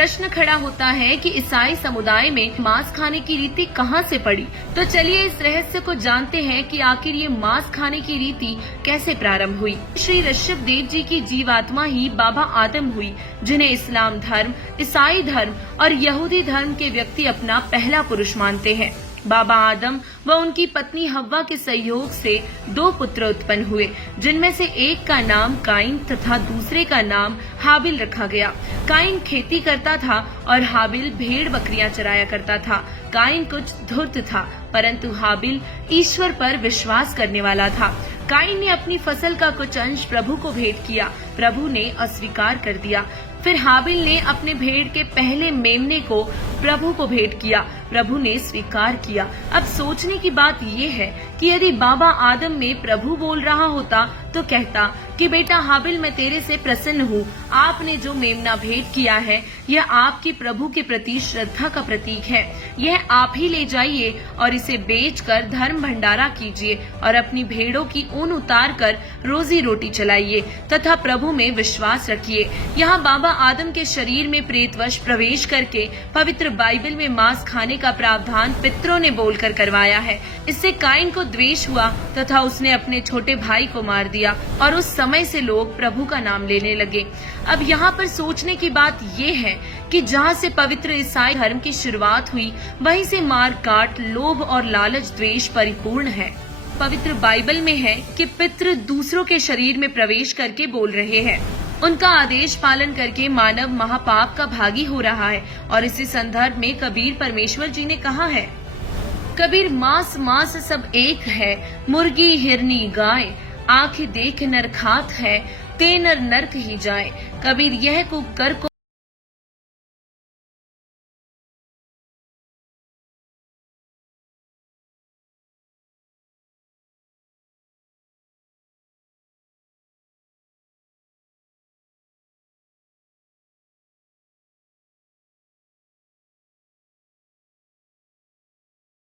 प्रश्न खड़ा होता है कि ईसाई समुदाय में मांस खाने की रीति कहां से पड़ी। तो चलिए इस रहस्य को जानते हैं कि आखिर ये मांस खाने की रीति कैसे प्रारंभ हुई। श्री ऋषभ देव जी की जीवात्मा ही बाबा आदम हुई, जिन्हें इस्लाम धर्म, ईसाई धर्म और यहूदी धर्म के व्यक्ति अपना पहला पुरुष मानते हैं। बाबा आदम व उनकी पत्नी हव्वा के सहयोग से 2 पुत्र उत्पन्न हुए, जिनमें से एक का नाम काइन तथा दूसरे का नाम हाबिल रखा गया। काइन खेती करता था और हाबिल भेड़ बकरियां चराया करता था। काइन कुछ धूर्त था, परंतु हाबिल ईश्वर पर विश्वास करने वाला था। काइन ने अपनी फसल का कुछ अंश प्रभु को भेंट किया, प्रभु ने अस्वीकार कर दिया। फिर हाबिल ने अपने भेड़ के पहले मेमने को प्रभु को भेंट किया, प्रभु ने स्वीकार किया। अब सोचने की बात ये है कि यदि बाबा आदम में प्रभु बोल रहा होता तो कहता कि बेटा हाबिल, मैं तेरे से प्रसन्न हूँ। आपने जो मेमना भेंट किया है यह आपकी प्रभु के प्रति श्रद्धा का प्रतीक है। यह आप ही ले जाइए और इसे बेचकर धर्म भंडारा कीजिए और अपनी भेड़ों की ऊन उतार कर रोजी रोटी चलाइए तथा प्रभु में विश्वास रखिए। यहाँ बाबा आदम के शरीर में प्रेतवश प्रवेश करके पवित्र बाइबल में मांस खाने का प्रावधान पितरों ने बोलकर करवाया है। इससे काइन को द्वेष हुआ तथा उसने अपने छोटे भाई को मार दिया और उस समय से लोग प्रभु का नाम लेने लगे। अब यहाँ पर सोचने की बात ये है कि जहाँ से पवित्र ईसाई धर्म की शुरुआत हुई, वहीं से मार काट, लोभ और लालच, द्वेष परिपूर्ण है। पवित्र बाइबल में है कि पितृ दूसरों के शरीर में प्रवेश करके बोल रहे हैं। उनका आदेश पालन करके मानव महापाप का भागी हो रहा है। और इसी संदर्भ में कबीर परमेश्वर जी ने कहा है, कबीर मांस मांस सब एक है, मुर्गी हिरनी गाय, आँख देख नर खात है, ते नर नरक ही जाए। कबीर यह कुकर को